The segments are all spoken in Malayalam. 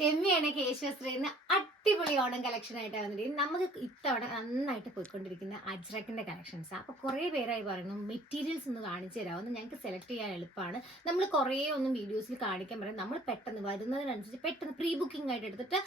രമ്യാണ് കേശവശ്രീന്ന് അടിപൊളി ഓണം കളക്ഷൻ ആയിട്ടാണ് വന്നിരിക്കുന്നത്. നമുക്ക് ഇത്തവണ നന്നായിട്ട് പോയിക്കൊണ്ടിരിക്കുന്ന അജ്രക്കിന്റെ കളക്ഷൻസ്. അപ്പോൾ കുറേ പേരായി പറയുന്നു മെറ്റീരിയൽസ് ഒന്ന് കാണിച്ചു തരാമെന്ന്. ഞങ്ങൾക്ക് സെലക്ട് ചെയ്യാൻ എളുപ്പമാണ്. നമ്മൾ കുറേ ഒന്നും വീഡിയോസിൽ കാണിക്കാൻ പറയും. നമ്മൾ പെട്ടെന്ന് വരുന്നതിനനുസരിച്ച് പെട്ടെന്ന് പ്രീ ബുക്കിംഗ് ആയിട്ട് എടുത്തിട്ട്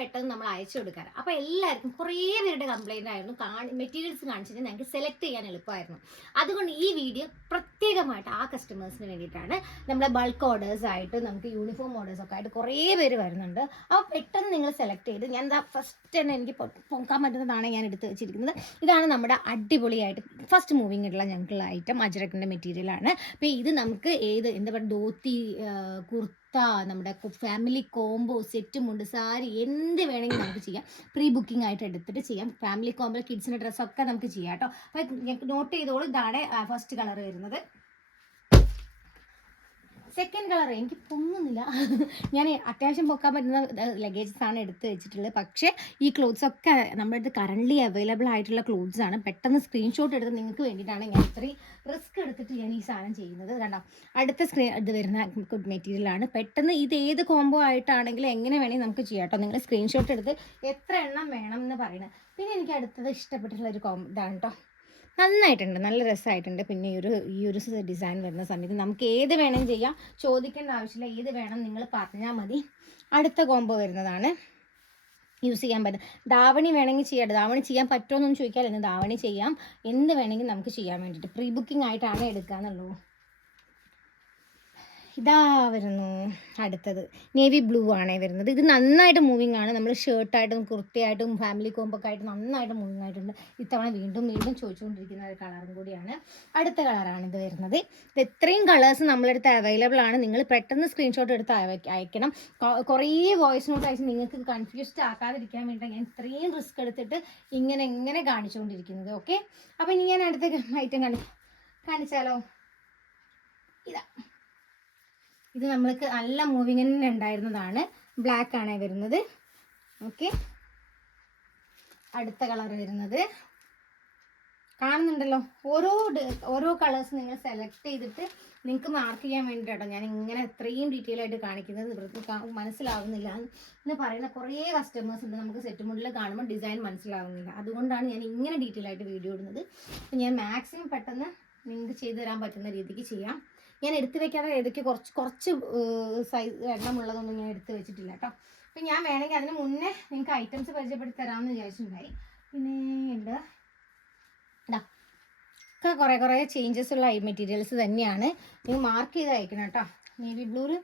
പെട്ടെന്ന് നമ്മൾ അയച്ചു കൊടുക്കാറ്. അപ്പോൾ എല്ലാവർക്കും കുറേ പേരുടെ കംപ്ലൈൻ്റ് ആയിരുന്നു, മെറ്റീരിയൽസ് കാണിച്ചു കഴിഞ്ഞാൽ ഞങ്ങൾക്ക് സെലക്ട് ചെയ്യാൻ എളുപ്പമായിരുന്നു. അതുകൊണ്ട് ഈ വീഡിയോ പ്രത്യേകമായിട്ട് ആ കസ്റ്റമേഴ്സിന് വേണ്ടിയിട്ടാണ്. നമ്മുടെ ബൾക്ക് ഓർഡേഴ്സ് ആയിട്ട് നമുക്ക് യൂണിഫോം ഓർഡേഴ്സ് ഒക്കെ ആയിട്ട് കുറേ പേര് വരുന്നുണ്ട്. അപ്പോൾ പെട്ടെന്ന് നിങ്ങൾ സെലക്ട് ചെയ്ത് ഞാൻ ഫസ്റ്റ് തന്നെ എനിക്ക് പൊക്കാൻ പറ്റുന്നതാണ് ഞാൻ എടുത്ത് വെച്ചിരിക്കുന്നത്. ഇതാണ് നമ്മുടെ അടിപൊളിയായിട്ട് ഫസ്റ്റ് മൂവിങ് ഉള്ള ഞങ്ങൾക്കുള്ള ഐറ്റം അജ്രക്കിൻ്റെ മെറ്റീരിയലാണ്. അപ്പോൾ ഇത് നമുക്ക് എന്താ പറയുക, ധോത്തി, കുർത്ത, നമ്മുടെ ഫാമിലി കോംബോ, സെറ്റുമുണ്ട്, സാരി, എന്ത് വേണമെങ്കിൽ നമുക്ക് ചെയ്യാം. പ്രീ ബുക്കിംഗ് ആയിട്ട് എടുത്തിട്ട് ചെയ്യാം. ഫാമിലി കോംബോ, കിഡ്സിൻ്റെ ഡ്രസ്സൊക്കെ നമുക്ക് ചെയ്യാം കേട്ടോ. അപ്പോൾ ഞങ്ങൾക്ക് നോട്ട് ചെയ്തോളൂ. ഇതാണ് ഫസ്റ്റ് കളർ വരുന്നത്. സെക്കൻഡ് കളർ എനിക്ക് പൊങ്ങുന്നില്ല. ഞാൻ അത്യാവശ്യം പൊക്കാൻ പറ്റുന്ന ലഗേജസ് ആണ് എടുത്ത് വെച്ചിട്ടുള്ളത്. പക്ഷേ ഈ ക്ലോത്ത്സ് ഒക്കെ നമ്മുടെ അടുത്ത് കറണ്ട്ലി അവൈലബിൾ ആയിട്ടുള്ള ക്ലോത്ത്സ് ആണ്. പെട്ടെന്ന് സ്ക്രീൻഷോട്ട് എടുത്ത് നിങ്ങൾക്ക് വേണ്ടിയിട്ടാണ് ഞാൻ ഇത്രയും റിസ്ക് എടുത്തിട്ട് ഞാൻ ഈ സാധനം ചെയ്യുന്നത്. കണ്ടോ, അടുത്ത ഇത് വരുന്ന ഗുഡ് മെറ്റീരിയലാണ്. പെട്ടെന്ന് ഇത് ഏത് കോംബോ ആയിട്ടാണെങ്കിലും എങ്ങനെ വേണമെങ്കിൽ നമുക്ക് ചെയ്യാം കേട്ടോ. നിങ്ങൾ സ്ക്രീൻഷോട്ട് എടുത്ത് എത്ര എണ്ണം വേണം എന്ന് പറയുന്നത്. പിന്നെ എനിക്ക് അടുത്തത് ഇഷ്ടപ്പെട്ടിട്ടുള്ള ഒരു ഇതാണ് കേട്ടോ. നന്നായിട്ടുണ്ട്, നല്ല രസമായിട്ടുണ്ട്. പിന്നെ ഈ ഒരു ഡിസൈൻ വരുന്ന സമയത്ത് നമുക്ക് ഏത് വേണമെങ്കിലും ചെയ്യാം, ചോദിക്കേണ്ട ആവശ്യമില്ല. ഏത് വേണം നിങ്ങൾ പറഞ്ഞാൽ മതി. അടുത്ത കോംബോ വരുന്നതാണ് യൂസ് ചെയ്യാൻ പറ്റും. ധാവണി വേണമെങ്കിൽ ചെയ്യാം. ധാവണി ചെയ്യാൻ പറ്റുമോ എന്നൊന്നും ചോദിക്കാറില്ല. ധാവണി ചെയ്യാം, എന്ത് വേണമെങ്കിൽ നമുക്ക് ചെയ്യാൻ വേണ്ടിയിട്ട്. പ്രീ ബുക്കിംഗ് ആയിട്ടാണ് എടുക്കാന്നുള്ളൂ. ഇതാ വരുന്നു അടുത്തത്. നേവി ബ്ലൂ ആണേ വരുന്നത്. ഇത് നന്നായിട്ട് മൂവിങ് ആണ്. നമ്മൾ ഷർട്ടായിട്ടും കുർത്തയായിട്ടും ഫാമിലി കോമ്പൊക്കെ ആയിട്ട് നന്നായിട്ട് മൂവിങ് ആയിട്ടുണ്ട്. ഇത്തവണ വീണ്ടും ചോദിച്ചുകൊണ്ടിരിക്കുന്ന ഒരു കളറും കൂടിയാണ്. അടുത്ത കളറാണ് ഇത് വരുന്നത്. ഇത് ഇത്രയും കളേഴ്സ് നമ്മളെടുത്ത് അവൈലബിൾ ആണ്. നിങ്ങൾ പെട്ടെന്ന് സ്ക്രീൻഷോട്ട് എടുത്ത് അയക്കണം. കുറേ വോയിസ് നോട്ട് അയച്ച് നിങ്ങൾക്ക് കൺഫ്യൂസ്ഡ് ആക്കാതിരിക്കാൻ വേണ്ടി ഞാൻ ഇത്രയും റിസ്ക് എടുത്തിട്ട് ഇങ്ങനെ കാണിച്ചുകൊണ്ടിരിക്കുന്നത്. ഓക്കെ, അപ്പോൾ ഇനി ഞാൻ അടുത്ത ഐറ്റം കാണിച്ചാലോ. ഇതാ, ഇത് നമ്മൾക്ക് നല്ല മൂവിങ് തന്നെ ഉണ്ടായിരുന്നതാണ്. ബ്ലാക്ക് ആണ് വരുന്നത്. ഓക്കെ, അടുത്ത കളർ വരുന്നത് കാണുന്നുണ്ടല്ലോ. ഓരോ കളേഴ്സ് നിങ്ങൾ സെലക്ട് ചെയ്തിട്ട് നിങ്ങൾക്ക് മാർക്ക് ചെയ്യാൻ വേണ്ടിയിട്ടോ ഞാൻ ഇങ്ങനെ ഇത്രയും ഡീറ്റെയിൽ ആയിട്ട് കാണിക്കുന്നത്. ഇവർക്ക് മനസ്സിലാവുന്നില്ല എന്ന് പറയുന്ന കുറേ കസ്റ്റമേഴ്സ് ഉണ്ട്. നമുക്ക് സെറ്റ് മുണ്ടിൽ കാണുമ്പോൾ ഡിസൈൻ മനസ്സിലാവുന്നില്ല. അതുകൊണ്ടാണ് ഞാൻ ഇങ്ങനെ ഡീറ്റെയിൽ ആയിട്ട് വീഡിയോ ഇടുന്നത്. അപ്പം ഞാൻ മാക്സിമം പെട്ടെന്ന് നിങ്ങൾക്ക് ചെയ്തു തരാൻ പറ്റുന്ന രീതിക്ക് ചെയ്യാം. ഞാൻ എടുത്തു വെക്കാതെ ഏതൊക്കെ കുറച്ച് സൈസ് എണ്ണമുള്ളതൊന്നും ഞാൻ എടുത്ത് വെച്ചിട്ടില്ല കേട്ടോ. അപ്പം ഞാൻ വേണമെങ്കിൽ അതിന് മുന്നേ നിങ്ങൾക്ക് ഐറ്റംസ് പരിചയപ്പെടുത്തി തരാമെന്ന് വിചാരിച്ചിട്ടുണ്ടായി. പിന്നെ ഉണ്ട് ഒക്കെ കുറേ ചേഞ്ചസ് ഉള്ള മെറ്റീരിയൽസ് തന്നെയാണ്. നിങ്ങൾ മാർക്ക് ചെയ്ത് അയക്കണം കേട്ടോ. നേവി ബ്ലൂര്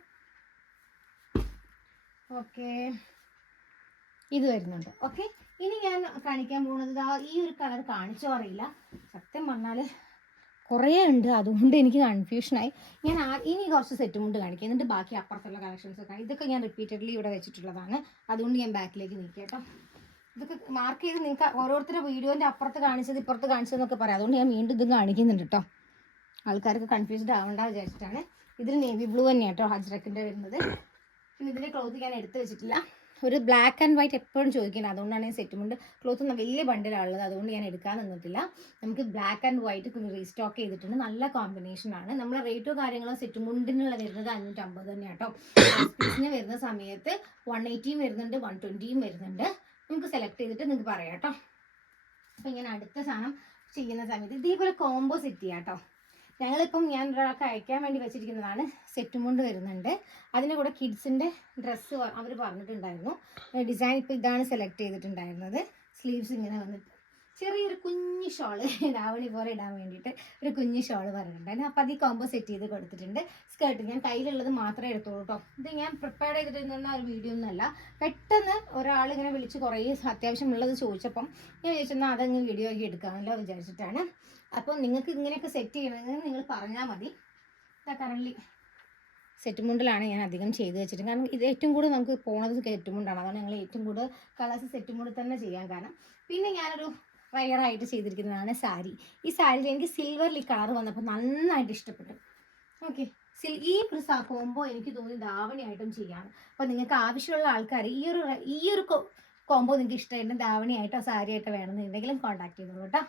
ഓക്കെ, ഇത് വരുന്നുണ്ട്. ഓക്കെ, ഇനി ഞാൻ കാണിക്കാൻ പോകുന്നത് ഈ ഒരു കളർ കാണിച്ചോ അറിയില്ല. സത്യം പറഞ്ഞാൽ കുറേ ഉണ്ട്, അതുകൊണ്ട് എനിക്ക് കൺഫ്യൂഷനായി. ഞാൻ ഇനി കുറച്ച് സെറ്റ് മുണ്ട് കാണിക്കാം, എന്നിട്ട് ബാക്കി അപ്പുറത്തുള്ള കളക്ഷൻസ് ഒക്കെ. ഇതൊക്കെ ഞാൻ റിപ്പീറ്റഡ്ലി ഇവിടെ വെച്ചിട്ടുള്ളതാണ്. അതുകൊണ്ട് ഞാൻ ബാക്കിലേക്ക് നീക്കാം കേട്ടോ. ഇതൊക്കെ മാർക്ക് ചെയ്ത് നിങ്ങൾക്ക് ഓരോരുത്തരുടെ വീഡിയോൻ്റെ അപ്പുറത്ത് കാണിച്ചത് ഇപ്പുറത്ത് കാണിച്ചതെന്നൊക്കെ പറയാം. അതുകൊണ്ട് ഞാൻ വീണ്ടും ഇതും കാണിക്കുന്നുണ്ട് കേട്ടോ. ആൾക്കാർക്ക് കൺഫ്യൂസ്ഡ് ആവേണ്ട വിചാരിച്ചിട്ടാണ്. ഇതിൽ നേവി ബ്ലൂ തന്നെയാണ് കേട്ടോ അജ്രക്കിൻ്റെ വരുന്നത്. പിന്നെ ഇതിൻ്റെ ക്ലോത്ത് ഞാൻ എടുത്ത് വെച്ചിട്ടില്ല. ഒരു ബ്ലാക്ക് ആൻഡ് വൈറ്റ് എപ്പോഴും ചോദിക്കുന്നത്, അതുകൊണ്ടാണ് ഈ സെറ്റുമുണ്ട്. ക്ലോത്ത് വലിയ ബണ്ടിലാണുള്ളത്, അതുകൊണ്ട് ഞാൻ എടുക്കാൻ നിന്നിട്ടില്ല. നമുക്ക് ബ്ലാക്ക് ആൻഡ് വൈറ്റ് റീസ്റ്റോക്ക് ചെയ്തിട്ടുണ്ട്. നല്ല കോമ്പിനേഷനാണ്. നമ്മളെ റേറ്റോ കാര്യങ്ങളോ സെറ്റുമുണ്ടിനുള്ള വരുന്നത് 550 തന്നെയാണ് കേട്ടോ. പീസിന് വരുന്ന സമയത്ത് 180 വരുന്നുണ്ട്, 120 വരുന്നുണ്ട്. നമുക്ക് സെലക്ട് ചെയ്തിട്ട് നിങ്ങൾക്ക് പറയാം കേട്ടോ. അപ്പം ഇങ്ങനെ അടുത്ത സാധനം ചെയ്യുന്ന സമയത്ത് ഇതേപോലെ കോംബോ സെറ്റ് ചെയ്യാം കേട്ടോ. ഞങ്ങളിപ്പം ഞാൻ ഒരാൾക്ക് അയക്കാൻ വേണ്ടി വെച്ചിരിക്കുന്നതാണ്. സെറ്റുമുണ്ട് വരുന്നുണ്ട്, അതിൻ്റെ കൂടെ കിഡ്സിൻ്റെ ഡ്രസ്സ് അവർ പറഞ്ഞിട്ടുണ്ടായിരുന്നു. ഡിസൈൻ ഇപ്പോൾ ഇതാണ് സെലക്ട് ചെയ്തിട്ടുണ്ടായിരുന്നത്. സ്ലീവ്സ് ഇങ്ങനെ വന്നിട്ട് ചെറിയൊരു കുഞ്ഞു ഷോള് ധാവണി പോലെ ഇടാൻ വേണ്ടിയിട്ട് ഒരു കുഞ്ഞു ഷോള് പറഞ്ഞിട്ടുണ്ടായിരുന്നു. അപ്പോൾ അത് ഈ കോംബോ സെറ്റ് ചെയ്ത് കൊടുത്തിട്ടുണ്ട്. സ്കേർട്ട് ഞാൻ കയ്യിലുള്ളത് മാത്രമേ എടുത്തോളൂ കേട്ടോ. ഇത് ഞാൻ പ്രിപ്പയർ ചെയ്തിട്ടുള്ള ഒരു വീഡിയോ ഒന്നുമല്ല. പെട്ടെന്ന് ഒരാൾ ഇങ്ങനെ വിളിച്ച് കുറേ അത്യാവശ്യമുള്ളത് ചോദിച്ചപ്പം ഞാൻ വിചാരിച്ചെന്നാൽ അതങ്ങ് വീഡിയോ ആക്കി എടുക്കാമല്ലോ വിചാരിച്ചിട്ടാണ്. അപ്പോൾ നിങ്ങൾക്ക് ഇങ്ങനെയൊക്കെ സെറ്റ് ചെയ്യണമെങ്കിൽ നിങ്ങൾ പറഞ്ഞാൽ മതി. കറൻലി സെറ്റ് മുണ്ടിലാണ് ഞാൻ അധികം ചെയ്ത് വെച്ചിട്ട്. കാരണം ഇത് ഏറ്റവും കൂടുതൽ നമുക്ക് പോണത് സെറ്റ് മുണ്ടാണ്. അതാണ് ഞങ്ങൾ ഏറ്റവും കൂടുതൽ കളേഴ്സ് സെറ്റ് മുണ്ട് തന്നെ ചെയ്യാൻ കാരണം. പിന്നെ ഞാനൊരു റയറായിട്ട് ചെയ്തിരിക്കുന്നതാണ് സാരി. ഈ സാരിയിൽ എനിക്ക് സിൽവറിൽ കളർ വന്നപ്പോൾ നന്നായിട്ട് ഇഷ്ടപ്പെട്ടു. ഓക്കെ, ഈ ഒരു കോംബോ എനിക്ക് തോന്നി ധാവണിയായിട്ടും ചെയ്യാം. അപ്പോൾ നിങ്ങൾക്ക് ആവശ്യമുള്ള ആൾക്കാർ ഈ ഒരു കോംബോ നിങ്ങൾക്ക് ഇഷ്ടമായിട്ട് ധാവണിയായിട്ടോ സാരി ആയിട്ടോ വേണമെന്നുണ്ടെങ്കിലും കോൺടാക്ട് ചെയ്തോളൂ കേട്ടോ.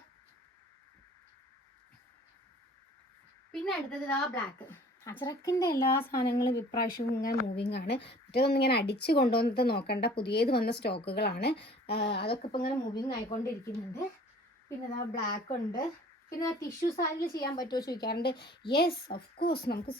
പിന്നെ അടുത്തത് ബ്ലാക്ക്. അജറക്കിൻ്റെ എല്ലാ സാധനങ്ങളും ഇപ്രാവശ്യവും ഇങ്ങനെ മൂവിങ് ആണ്. മറ്റേതൊന്നും ഇങ്ങനെ അടിച്ച് കൊണ്ടുവന്നിട്ട് നോക്കണ്ട, പുതിയത് വന്ന സ്റ്റോക്കുകളാണ്. അതൊക്കെ ഇപ്പോൾ ഇങ്ങനെ മൂവിങ് ആയിക്കൊണ്ടിരിക്കുന്നുണ്ട്. പിന്നെ ഇതാ ബ്ലാക്ക് ഉണ്ട്. പിന്നെ ടിഷ്യൂ സാരിയിൽ ചെയ്യാൻ പറ്റുമോ ചോദിക്കാറുണ്ട്. യെസ്, ഓഫ് കോഴ്സ് നമുക്ക്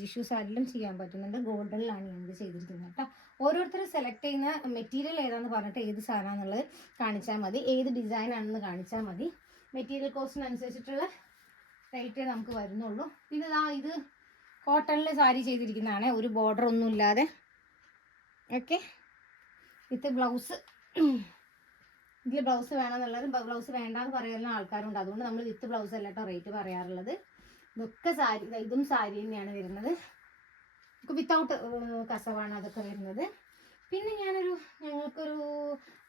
ടിഷ്യൂ സാരിയിലും ചെയ്യാൻ പറ്റുന്നുണ്ട്. ഗോൾഡനിലാണ് ഞാനിത് ചെയ്തിരിക്കുന്നത് കേട്ടോ. ഓരോരുത്തർ സെലക്ട് ചെയ്യുന്ന മെറ്റീരിയൽ ഏതാണെന്ന് പറഞ്ഞിട്ട് ഏത് സാധനമാണെന്നുള്ളത് കാണിച്ചാൽ മതി, ഏത് ഡിസൈൻ ആണെന്ന് കാണിച്ചാൽ മതി. മെറ്റീരിയൽ കോസ്റ്റിനനുസരിച്ചിട്ടുള്ള റേറ്റേ നമുക്ക് വരുന്നുള്ളൂ. പിന്നെ ഇതാ ഇത് കോട്ടണിൽ സാരി ചെയ്തിരിക്കുന്നതാണ്, ഒരു ബോർഡർ ഒന്നും ഇല്ലാതെ. ഓക്കെ, ഇത് ബ്ലൗസ്. ഇതിൽ ബ്ലൗസ് വേണമെന്നുള്ളത്, ബ്ലൗസ് വേണ്ടാന്ന് പറയാനുള്ള ആൾക്കാരുണ്ട്. അതുകൊണ്ട് നമ്മൾ വിത്ത് ബ്ലൗസ് അല്ല കേട്ടോ റേറ്റ് പറയാറുള്ളത്. ഇതൊക്കെ സാരി, ഇതും സാരി തന്നെയാണ് വരുന്നത്. വിത്തൗട്ട് കസവാണ് അതൊക്കെ വരുന്നത്. പിന്നെ ഞങ്ങൾക്കൊരു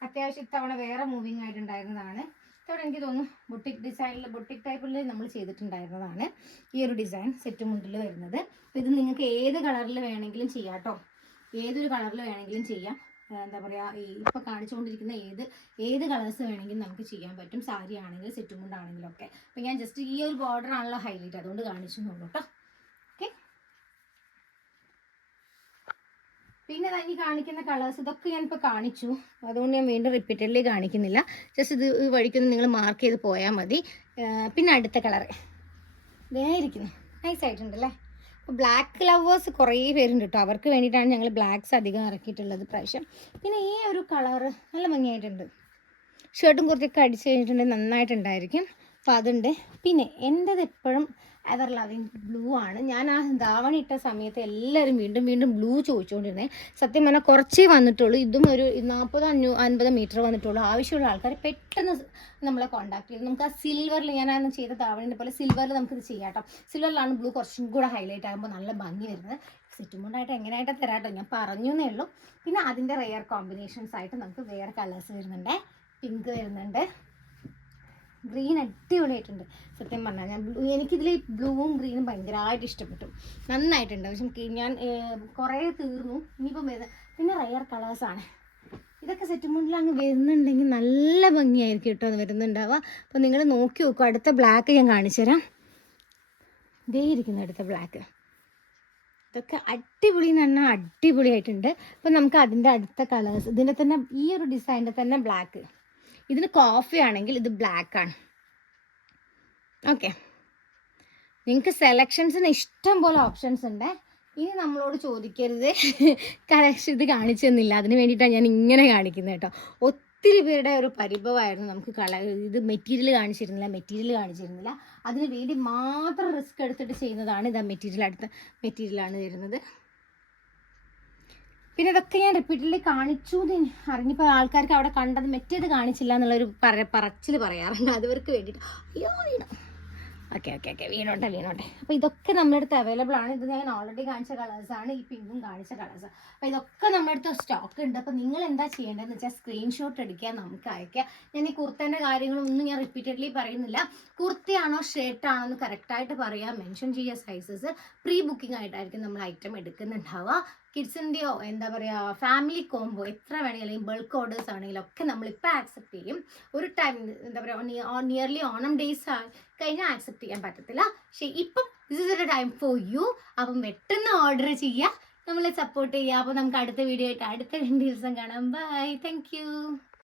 അത്യാവശ്യം ഇത്തവണ വേറെ മൂവിങ് ആയിട്ടുണ്ടായിരുന്നതാണ്. ഇത്തവണ എനിക്ക് തോന്നുന്നു ബൊട്ടിക് ഡിസൈനിൽ, ബൊട്ടിക് ടൈപ്പിൽ നമ്മൾ ചെയ്തിട്ടുണ്ടായിരുന്നതാണ് ഈ ഒരു ഡിസൈൻ സെറ്റ് മുണ്ടിൽ വരുന്നത്. ഇത് നിങ്ങൾക്ക് ഏത് കളറിൽ വേണമെങ്കിലും ചെയ്യാം കേട്ടോ, ഏതൊരു കളറിൽ വേണമെങ്കിലും ചെയ്യാം. എന്താ പറയുക, ഇപ്പോൾ കാണിച്ചുകൊണ്ടിരിക്കുന്ന ഏത് കളേഴ്സ് വേണമെങ്കിലും നമുക്ക് ചെയ്യാൻ പറ്റും. സാരി ആണെങ്കിലും സെറ്റ് മുണ്ടാണെങ്കിലും ഒക്കെ. അപ്പോൾ ഞാൻ ജസ്റ്റ് ഈ ഒരു ബോർഡർ ആണല്ലോ ഹൈലൈറ്റ്, അതുകൊണ്ട് കാണിച്ചു എന്നുള്ളൂ കേട്ടോ. ഓക്കെ, പിന്നെ ഇനി കാണിക്കുന്ന കളേഴ്സ് ഇതൊക്കെ ഞാനിപ്പോൾ കാണിച്ചു, അതുകൊണ്ട് ഞാൻ വീണ്ടും റിപ്പീറ്റഡ്ലി കാണിക്കുന്നില്ല. ജസ്റ്റ് ഇത് വഴിക്കൊന്ന് നിങ്ങൾ മാർക്ക് ചെയ്ത് പോയാൽ മതി. പിന്നെ അടുത്ത കളറ് ഇതായിരിക്കുന്നു, നൈസായിട്ടുണ്ടല്ലേ. അപ്പോൾ ബ്ലാക്ക് ലവേഴ്സ് കുറേ പേരുണ്ട് കേട്ടോ, അവർക്ക് വേണ്ടിയിട്ടാണ് ഞങ്ങൾ ബ്ലാക്ക്സ് അധികം ഇറക്കിയിട്ടുള്ളത് പ്രാവശ്യം. പിന്നെ ഈ ഒരു കളറ് നല്ല ഭംഗിയായിട്ടുണ്ട്, ഷർട്ടും കുറച്ചൊക്കെ അടിച്ച് കഴിഞ്ഞിട്ടുണ്ടെങ്കിൽ നന്നായിട്ടുണ്ടായിരിക്കും. അപ്പോൾ അതുണ്ട്. പിന്നെ എൻ്റെത് എപ്പോഴും എവർ ലവിങ് ബ്ലൂ ആണ്. ഞാൻ ആ ധാവണി ഇട്ട സമയത്ത് എല്ലാവരും വീണ്ടും വീണ്ടും ബ്ലൂ ചോദിച്ചുകൊണ്ടിരുന്നത്. സത്യം പറഞ്ഞാൽ കുറച്ചേ വന്നിട്ടുള്ളൂ, ഇതും ഒരു 40-50 മീറ്റർ വന്നിട്ടുള്ളൂ. ആവശ്യമുള്ള ആൾക്കാർ പെട്ടെന്ന് നമ്മളെ കോൺടാക്ട് ചെയ്തു. നമുക്ക് ആ സിൽവറിൽ, ഞാനന്ന് ചെയ്ത ധാവണിൻ്റെ പോലെ സിൽവറിൽ നമുക്കിത് ചെയ്യാം കേട്ടോ. സിൽവറിലാണ് ബ്ലൂ കുറച്ചും കൂടെ ഹൈലൈറ്റ് ആകുമ്പോൾ നല്ല ഭംഗി വരുന്നത്. സെറ്റുമുണ്ടായിട്ട് എങ്ങനെയായിട്ട് തരാട്ടോ, ഞാൻ പറഞ്ഞു എന്നേ ഉള്ളൂ. പിന്നെ അതിൻ്റെ റെയർ കോമ്പിനേഷൻസ് ആയിട്ട് നമുക്ക് വേറെ കളേഴ്സ് വരുന്നുണ്ട്. പിങ്ക് വരുന്നുണ്ട്, ഗ്രീൻ അടിപൊളിയായിട്ടുണ്ട്. സത്യം പറഞ്ഞാൽ എനിക്കിതിൽ ബ്ലൂവും ഗ്രീനും ഭയങ്കരമായിട്ട് ഇഷ്ടപ്പെട്ടു, നന്നായിട്ടുണ്ട്. പക്ഷെ ഞാൻ കുറേ തീർന്നു, ഇനിയിപ്പം വരുന്നത്. പിന്നെ റെയർ കളേഴ്സാണ് ഇതൊക്കെ. സെറ്റ് മുണ്ടിൽ അങ്ങ് വരുന്നുണ്ടെങ്കിൽ നല്ല ഭംഗിയായിരിക്കും കേട്ടോ അത് വരുന്നുണ്ടാവുക. അപ്പോൾ നിങ്ങൾ നോക്കി നോക്കൂ. അടുത്ത ബ്ലാക്ക് ഞാൻ കാണിച്ചു തരാം. ഇതേ ഇരിക്കുന്നു അടുത്ത ബ്ലാക്ക്. ഇതൊക്കെ അടിപൊളി എന്ന് പറഞ്ഞാൽ അടിപൊളിയായിട്ടുണ്ട്. അപ്പോൾ നമുക്ക് അതിൻ്റെ അടുത്ത കളേഴ്സ്, ഇതിൻ്റെ തന്നെ ഈ ഒരു ഡിസൈനിൻ്റെ തന്നെ ബ്ലാക്ക്. ഇതിന് കോഫി ആണെങ്കിൽ ഇത് ബ്ലാക്കാണ്. ഓക്കെ, നിങ്ങൾക്ക് സെലക്ഷൻസിന് ഇഷ്ടം പോലെ ഓപ്ഷൻസ് ഉണ്ട്. ഇനി നമ്മളോട് ചോദിക്കരുത് കളക്ഷൻ ഇത് കാണിച്ചു തന്നില്ല, അതിന് വേണ്ടിയിട്ടാണ് ഞാൻ ഇങ്ങനെ കാണിക്കുന്നത് കേട്ടോ. ഒത്തിരി പേരുടെ ഒരു പരിഭവമായിരുന്നു, നമുക്ക് ഇത് മെറ്റീരിയൽ കാണിച്ചിരുന്നില്ല. അതിന് വേണ്ടി മാത്രം റിസ്ക് എടുത്തിട്ട് ചെയ്യുന്നതാണ്. ഇതാ മെറ്റീരിയൽ, അടുത്ത മെറ്റീരിയലാണ് വരുന്നത്. പിന്നെ ഇതൊക്കെ ഞാൻ റിപ്പീറ്റഡ്ലി കാണിച്ചു എന്ന് അറിഞ്ഞപ്പോൾ ആൾക്കാർക്ക് അവിടെ കണ്ടത് മറ്റേത് കാണിച്ചില്ല എന്നുള്ളൊരു പറച്ചിൽ പറയാറുണ്ട്. അതവർക്ക് വേണ്ടിയിട്ട് അയ്യോ വീണു. ഓക്കെ വീണോട്ടെ. അപ്പോൾ ഇതൊക്കെ നമ്മുടെ അടുത്ത് അവൈലബിൾ ആണ്. ഇത് ഞാൻ ഓൾറെഡി കാണിച്ച കളേഴ്സാണ്, ഈ പിങ്കും കാണിച്ച കളേഴ്സ്. അപ്പോൾ ഇതൊക്കെ നമ്മുടെ അടുത്ത് സ്റ്റോക്ക് ഉണ്ട്. അപ്പോൾ നിങ്ങൾ എന്താ ചെയ്യേണ്ടതെന്ന് വെച്ചാൽ സ്ക്രീൻഷോട്ട് എടുക്കുക, നമുക്ക് അയക്കുക. ഞാൻ ഈ കുർത്തേൻ്റെ കാര്യങ്ങളൊന്നും ഞാൻ റിപ്പീറ്റഡ്ലി പറയുന്നില്ല. കുർത്തയാണോ ഷർട്ടാണോ എന്ന് കറക്റ്റായിട്ട് പറയാം, മെൻഷൻ ചെയ്യുക സൈസസ്. പ്രീ ബുക്കിംഗ് ആയിട്ടായിരിക്കും നമ്മൾ ഐറ്റം എടുക്കുന്നുണ്ടാവുക. കിഡ്സിൻ്റെയോ എന്താ പറയുക ഫാമിലി കോംബോ എത്ര വേണമെങ്കിലും, അല്ലെങ്കിൽ ബൾക്ക് ഓർഡേഴ്സ് ആണെങ്കിലും ഒക്കെ നമ്മളിപ്പോൾ ആക്സെപ്റ്റ് ചെയ്യും. ഒരു ടൈം എന്താ പറയുക നിയർലി ഓണം ഡേയ്സ് കഴിഞ്ഞാൽ ആക്സെപ്റ്റ് ചെയ്യാൻ പറ്റത്തില്ല. പക്ഷേ ഇപ്പം this is A time for you. അപ്പം പെട്ടെന്ന് ഓർഡർ ചെയ്യുക, നമ്മളെ സപ്പോർട്ട് ചെയ്യുക. അപ്പോൾ നമുക്ക് അടുത്ത വീഡിയോ ആയിട്ട് അടുത്ത 2 ദിവസം കാണാം. Bye, thank U.